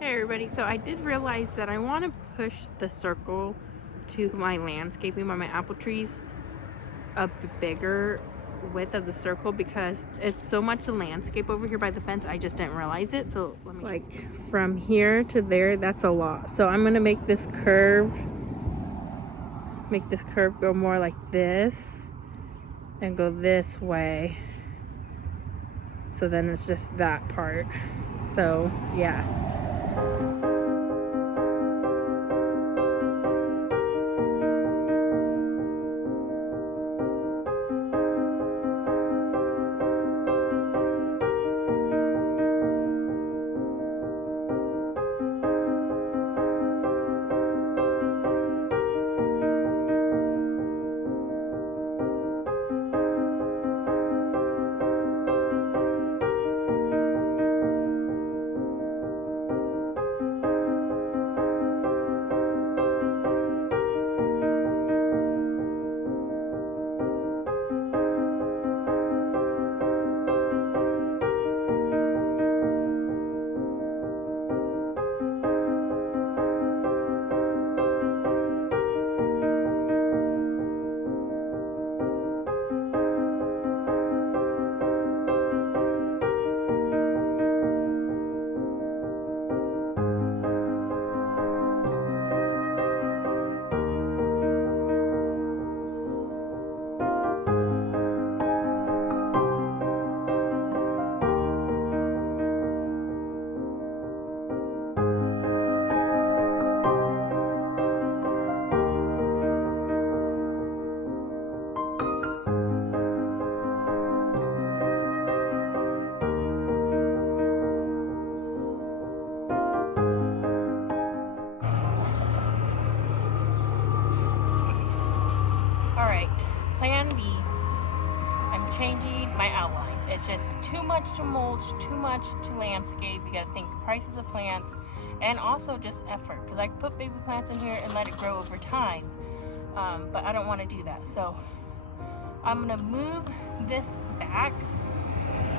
Hey everybody, so I did realize that I want to push the circle to my landscaping by my apple trees a bigger width of the circle because it's so much the landscape over here by the fence. I just didn't realize it. So let me like from here to there, that's a lot. So I'm gonna make this curve go more like this and go this way. So then it's just that part. So yeah. Alright, plan B. I'm changing my outline. It's just too much to mulch, too much to landscape. You gotta think prices of plants and also just effort. Because I could put baby plants in here and let it grow over time. But I don't want to do that. So I'm gonna move this back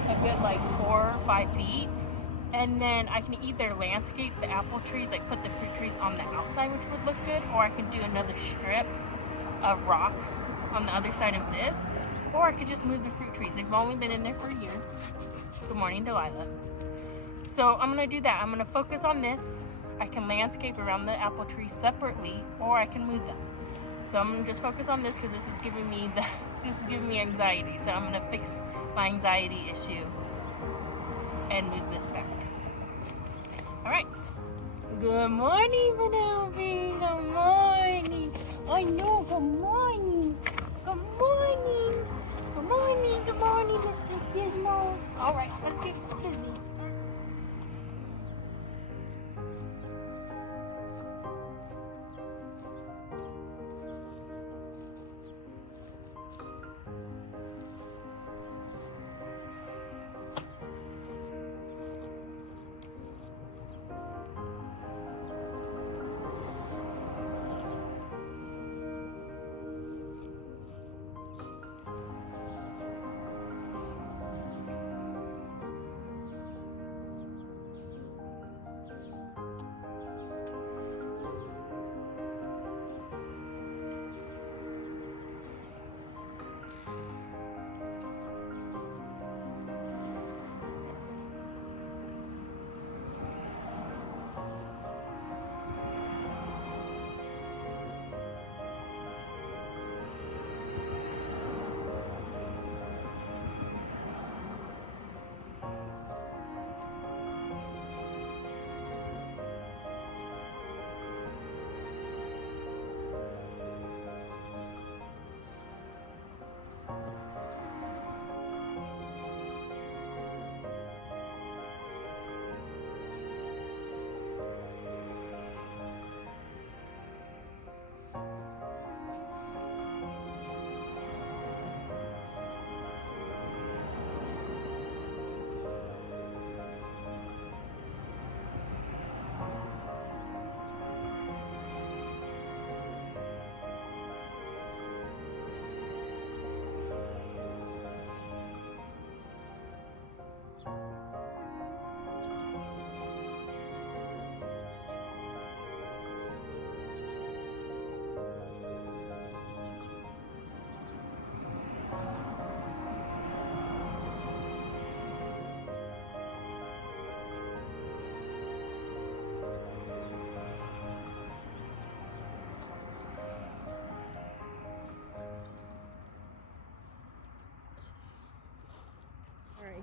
a good like 4 or 5 feet. And then I can either landscape the apple trees, like put the fruit trees on the outside, which would look good, or I can do another strip of rock on the other side of this, or I could just move the fruit trees. They've only been in there for a year. Good morning, Delilah. So I'm gonna do that. I'm gonna focus on this. I can landscape around the apple trees separately, or I can move them. So I'm gonna just focus on this because this is giving me anxiety. So I'm gonna fix my anxiety issue and move this back. All right. Good morning, Penelope. Good morning. I know. Good morning. Good morning. Good morning. Good morning, Mr. Gizmo. All right, let's get busy.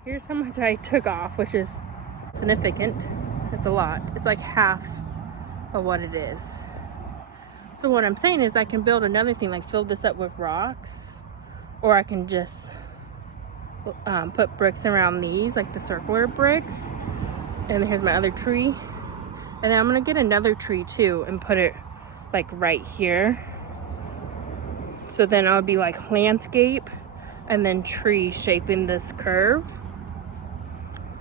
Here's how much I took off, which is significant. It's a lot. It's like half of what it is. So what I'm saying is I can build another thing, like fill this up with rocks, or I can just put bricks around these, like the circular bricks. And here's my other tree. And then I'm gonna get another tree too and put it like right here. So then I'll be like landscape and then tree shaping this curve.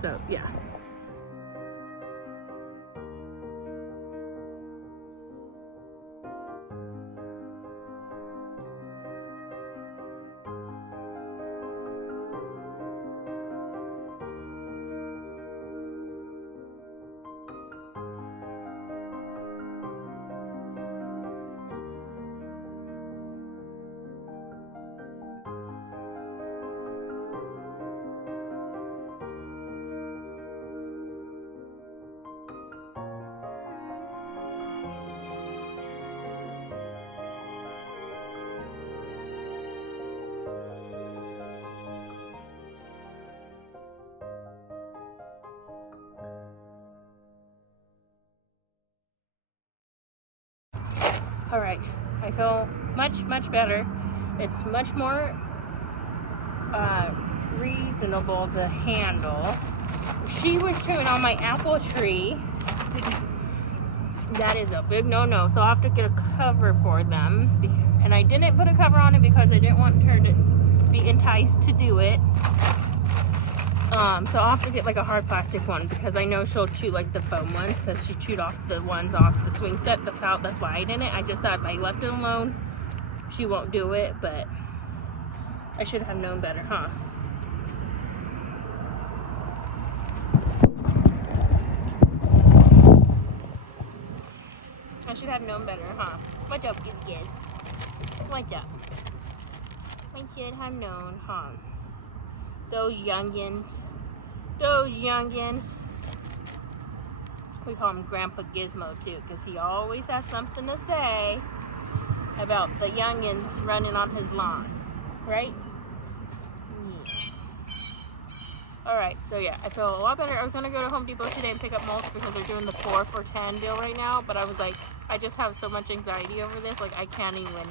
So yeah. All right, I feel much better. It's much more reasonable to handle. She was chewing on my apple tree. That is a big no-no, so I'll have to get a cover for them. And I didn't put a cover on it because I didn't want her to be enticed to do it. So I'll have to get like a hard plastic one because I know she'll chew like the foam ones because she chewed off the ones off the swing set. That's why I didn't. I just thought if I left it alone, she won't do it, but I should have known better, huh? I should have known better, huh? What's up, you guys? What's up? I should have known, huh? Those youngins. Those youngins. We call him Grandpa Gizmo too, because he always has something to say about the youngins running on his lawn, right? Yeah. Alright, so yeah, I feel a lot better. I was gonna go to Home Depot today and pick up mulch because they're doing the 4 for $10 deal right now, but I was like, I just have so much anxiety over this, like I can't even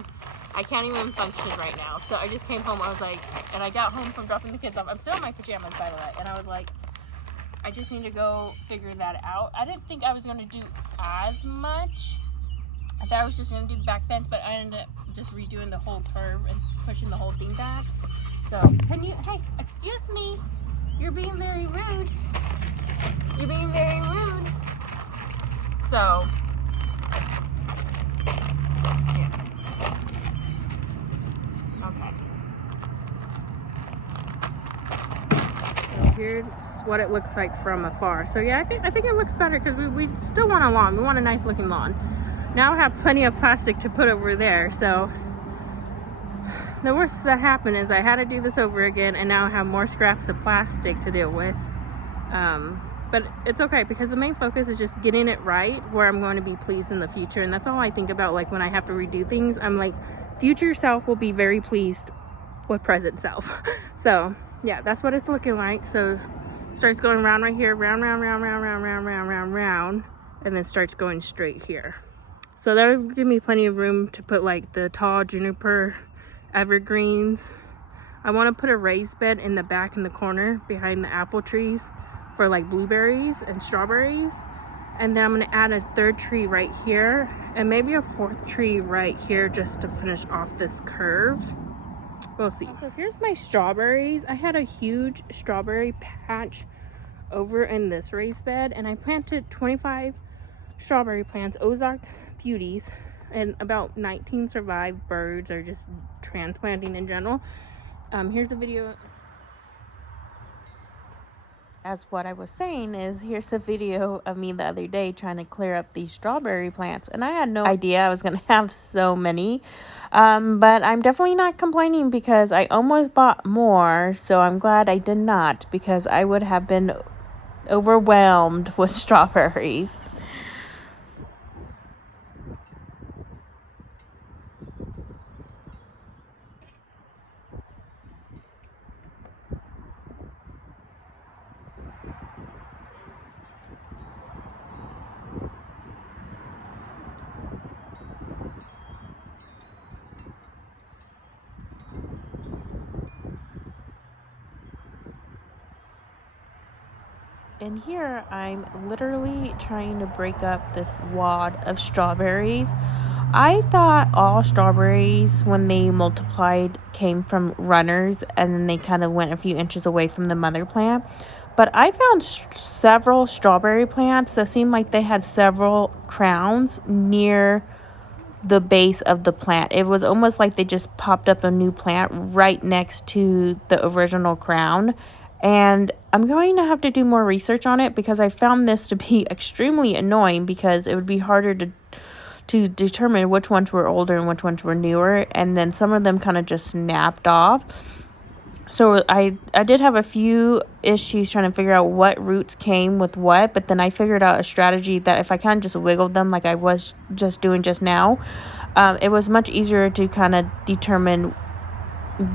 function right now. So I just came home, I was like, and I got home from dropping the kids off. I'm still in my pajamas, by the way, and I was like, I just need to go figure that out. I didn't think I was gonna do as much. I thought I was just gonna do the back fence, but I ended up just redoing the whole curve and pushing the whole thing back. So, hey, excuse me. You're being very rude. You're being very rude. So, yeah. Okay. So here's what it looks like from afar. So yeah, I think it looks better because we still want a lawn. We want a nice looking lawn. Now I have plenty of plastic to put over there. So the worst that happened is I had to do this over again, and now I have more scraps of plastic to deal with. But it's okay because the main focus is just getting it right where I'm going to be pleased in the future. And that's all I think about, like when I have to redo things. I'm like, future self will be very pleased with present self. So yeah, that's what it's looking like. So it starts going round right here, round, and then starts going straight here. So that'll give me plenty of room to put like the tall juniper evergreens. I want to put a raised bed in the back in the corner behind the apple trees for like blueberries and strawberries. And then I'm going to add a third tree right here and maybe a fourth tree right here just to finish off this curve. We'll see. So here's my strawberries. I had a huge strawberry patch over in this raised bed, and I planted 25 strawberry plants, Ozark Beauties, and about 19 survived birds or just transplanting in general. Here's a video. As what I was saying is, here's a video of me the other day trying to clear up these strawberry plants, and I had no idea I was going to have so many. But I'm definitely not complaining because I almost bought more, so I'm glad I did not because I would have been overwhelmed with strawberries. And here I'm literally trying to break up this wad of strawberries. I thought all strawberries, when they multiplied, came from runners and then they kind of went a few inches away from the mother plant. But I found several strawberry plants that seemed like they had several crowns near the base of the plant. It was almost like they just popped up a new plant right next to the original crown. And I'm going to have to do more research on it because I found this to be extremely annoying because it would be harder to determine which ones were older and which ones were newer, and then some of them kind of just snapped off. So I did have a few issues trying to figure out what roots came with what, but then I figured out a strategy that if I kind of just wiggled them like I was just doing just now, it was much easier to kind of determine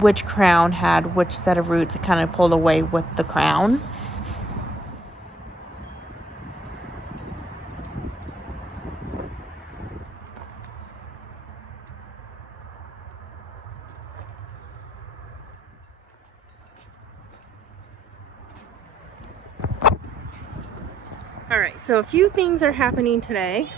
which crown had which set of roots. It kind of pulled away with the crown. Alright, so a few things are happening today.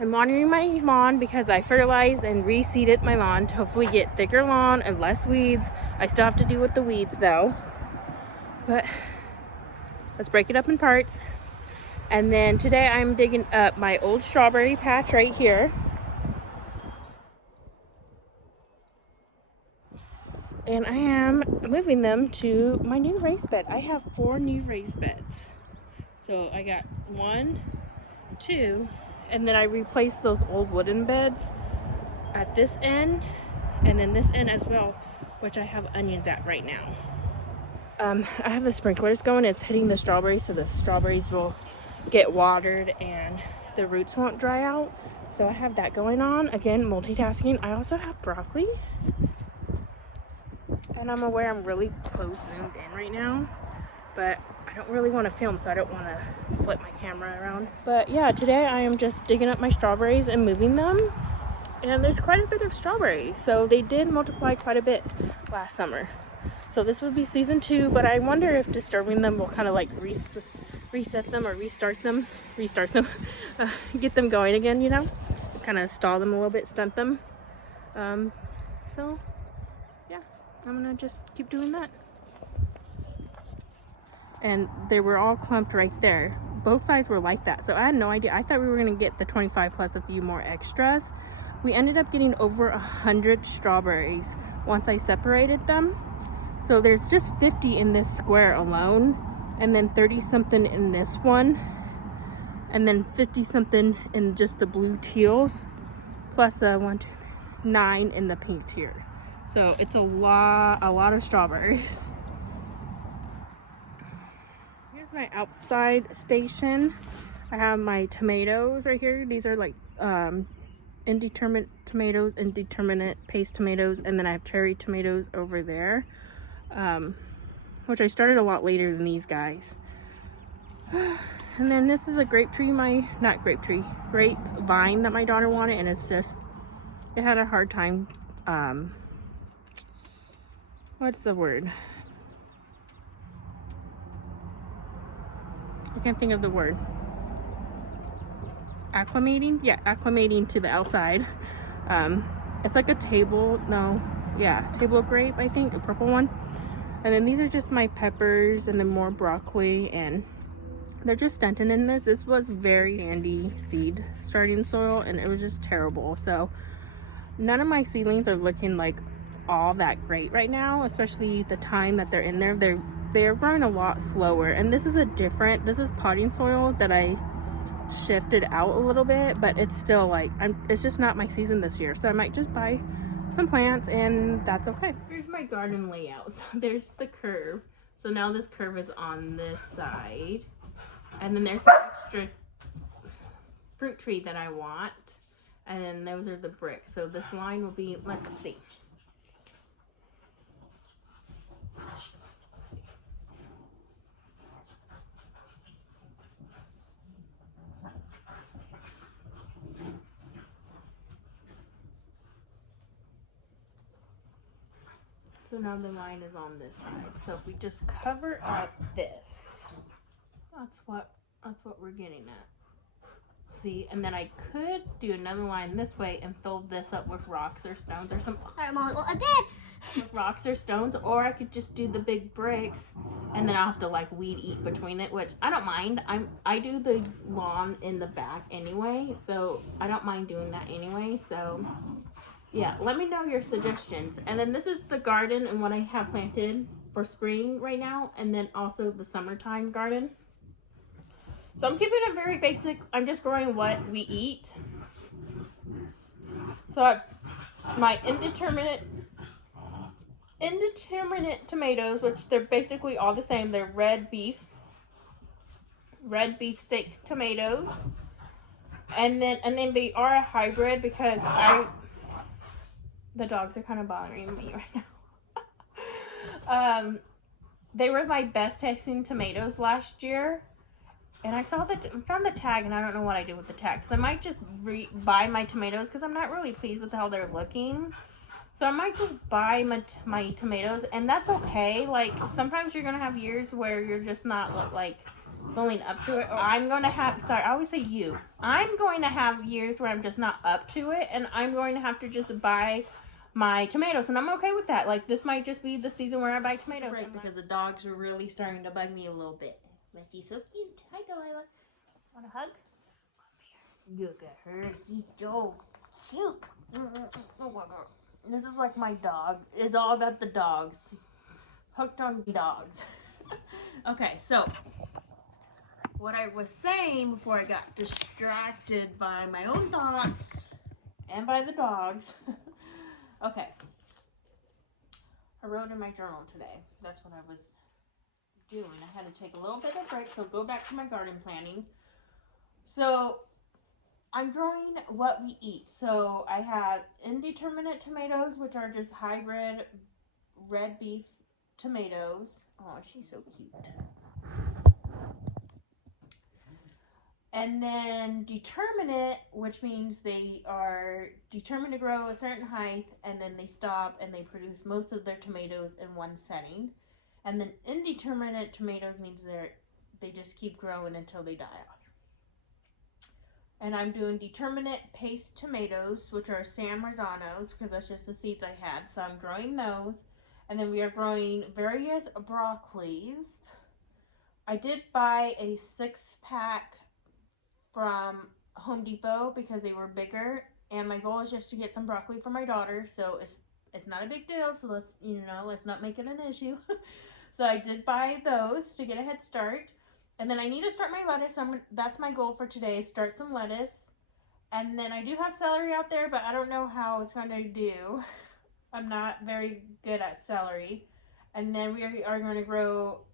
I'm watering my lawn because I fertilized and reseeded my lawn to hopefully get thicker lawn and less weeds. I still have to deal with the weeds though. But let's break it up in parts. And then today I'm digging up my old strawberry patch right here. And I am moving them to my new raised bed. I have 4 new raised beds. So I got 1, 2, and then I replaced those old wooden beds at this end, and then this end as well, which I have onions at right now. I have the sprinklers going. It's hitting the strawberries, so the strawberries will get watered and the roots won't dry out. So I have that going on. Again, multitasking. I also have broccoli. And I'm aware I'm really close zoomed in right now, but I don't really want to film, so I don't want to flip my camera around. But yeah, today I am just digging up my strawberries and moving them. And there's quite a bit of strawberries, so they did multiply quite a bit last summer. So this would be season 2, but I wonder if disturbing them will kind of like reset them or restart them, get them going again, you know? Kind of stall them a little bit, stunt them. So yeah, I'm gonna just keep doing that. And they were all clumped right there. Both sides were like that, so I had no idea. I thought we were gonna get the 25 plus a few more extras. We ended up getting over 100 strawberries once I separated them. So there's just 50 in this square alone, and then 30 something in this one, and then 50 something in just the blue teals, plus 9 in the pink tier. So it's a lot of strawberries. Here's my outside station. I have my tomatoes right here. These are like indeterminate tomatoes, indeterminate paste tomatoes, and then I have cherry tomatoes over there, which I started a lot later than these guys. And then this is a grape vine that my daughter wanted, and it's just, it had a hard time, what's the word? I can't think of the word. Acclimating? Yeah, acclimating to the outside. It's like a table grape, I think, a purple one. And then these are just my peppers, and then more broccoli, and they're just stunting in this. This was very sandy seed starting soil, and it was just terrible. So none of my seedlings are looking like all that great right now, especially the time that they're in there. They're growing a lot slower, and this is potting soil that I shifted out a little bit, but it's still like, it's just not my season this year, so I might just buy some plants, and that's okay. Here's my garden layout. So there's the curve. So now this curve is on this side, and then there's the extra fruit tree that I want, and then those are the bricks. So this line will be, let's see. So now the line is on this side. So if we just cover up this, That's what we're getting at. See, and then I could do another line this way and fill this up with rocks or stones or some. Alright, Mom, well, again! With rocks or stones, or I could just do the big bricks, and then I'll have to like weed eat between it, which I don't mind. I do the lawn in the back anyway, so I don't mind doing that anyway. So yeah, let me know your suggestions. And then this is the garden and what I have planted for spring right now, and then also the summertime garden. So I'm keeping it very basic. I'm just growing what we eat. So my indeterminate tomatoes, which they're basically all the same. They're red beef steak tomatoes. And then they are a hybrid because the dogs are kind of bothering me right now. They were my best tasting tomatoes last year. And I found the tag, and I don't know what I did with the tag. Because I might just buy my tomatoes because I'm not really pleased with how they're looking. So I might just buy my tomatoes, and that's okay. Like, sometimes you're going to have years where you're just not, like, going up to it. Or I'm going to have, sorry, I always say you. I'm going to have years where I'm just not up to it, and I'm going to have to just buy my tomatoes, and I'm okay with that. Like, this might just be the season where I buy tomatoes. Right, because the dogs are really starting to bug me a little bit. But she's so cute. Hi, Delilah. Want a hug? Come here. Look at her. She's so cute. This is like my dog. It's all about the dogs. Hooked on dogs. Okay, so what I was saying before I got distracted by my own thoughts and by the dogs. Okay. I wrote in my journal today. That's what I was doing. I had to take a little bit of break, so go back to my garden planning. So I'm growing what we eat. So I have indeterminate tomatoes, which are just hybrid red beef tomatoes. Oh, she's so cute. And then determinate, which means they are determined to grow a certain height, and then they stop and they produce most of their tomatoes in one setting. And then indeterminate tomatoes means they just keep growing until they die off. And I'm doing determinate paste tomatoes, which are San Marzanos, because that's just the seeds I had. So I'm growing those. And then we are growing various broccolis. I did buy a 6-pack from Home Depot because they were bigger. And my goal is just to get some broccoli for my daughter. So it's not a big deal. So let's not make it an issue. So I did buy those to get a head start. And then I need to start my lettuce. That's my goal for today, start some lettuce. And then I do have celery out there, but I don't know how it's going to do. I'm not very good at celery. And then we are going to grow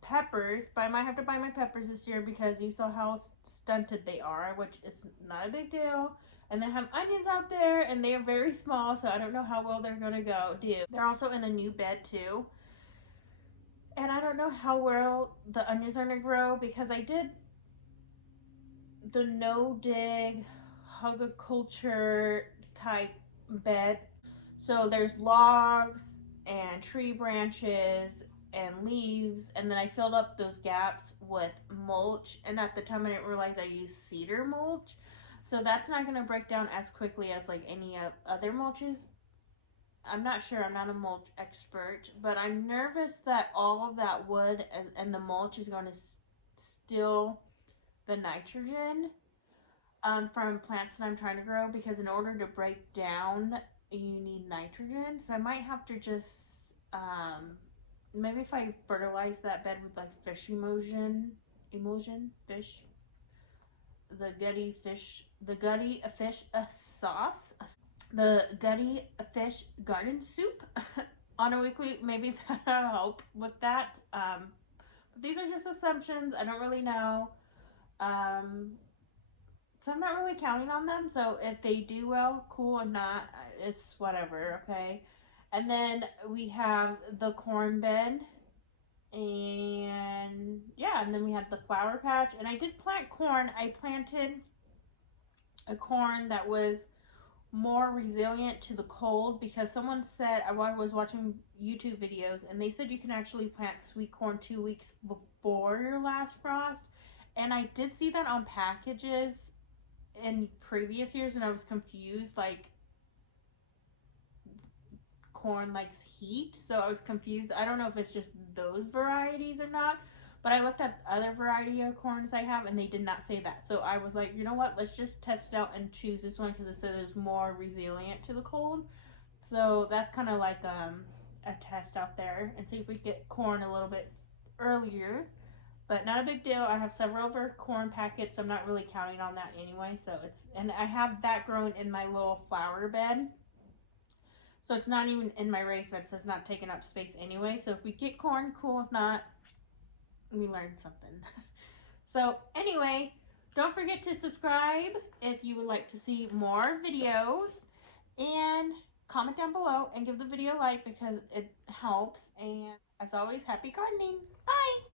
peppers, but I might have to buy my peppers this year because you saw how stunted they are, which is not a big deal. And then I have onions out there, and they are very small, so I don't know how well they're going to do. They're also in a new bed too. And I don't know how well the onions are going to grow because I did the no-dig hugiculture type bed. So there's logs and tree branches and leaves, and then I filled up those gaps with mulch, and at the time I didn't realize I used cedar mulch. So that's not going to break down as quickly as like any other mulches. I'm not sure, I'm not a mulch expert, but I'm nervous that all of that wood and the mulch is going to steal the nitrogen from plants that I'm trying to grow, because in order to break down, you need nitrogen. So I might have to just, maybe if I fertilize that bed with like fish emulsion, the gutty fish sauce, the gutty fish garden soup on a weekly, maybe that'll help with that. But these are just assumptions. I don't really know. So I'm not really counting on them. So if they do well, cool. If not, it's whatever, okay? And then we have the corn bed. And yeah, and then we have the flower patch. And I did plant corn. I planted a corn that was more resilient to the cold, because someone said, I was watching YouTube videos, and they said you can actually plant sweet corn 2 weeks before your last frost. And I did see that on packages in previous years, and I was confused. Like, corn likes heat, so I was confused. I don't know if it's just those varieties or not, but I looked at other variety of corns I have, and they did not say that. So I was like, you know what? Let's just test it out and choose this one because it said it's more resilient to the cold. So that's kind of like a test out there, and see if we get corn a little bit earlier. But not a big deal. I have several of our corn packets. I'm not really counting on that anyway. So it's, and I have that growing in my little flower bed. So it's not even in my raised bed, so it's not taking up space anyway. So if we get corn, cool. If not, we learned something. So anyway, don't forget to subscribe if you would like to see more videos, and comment down below and give the video a like because it helps. And as always, happy gardening. Bye!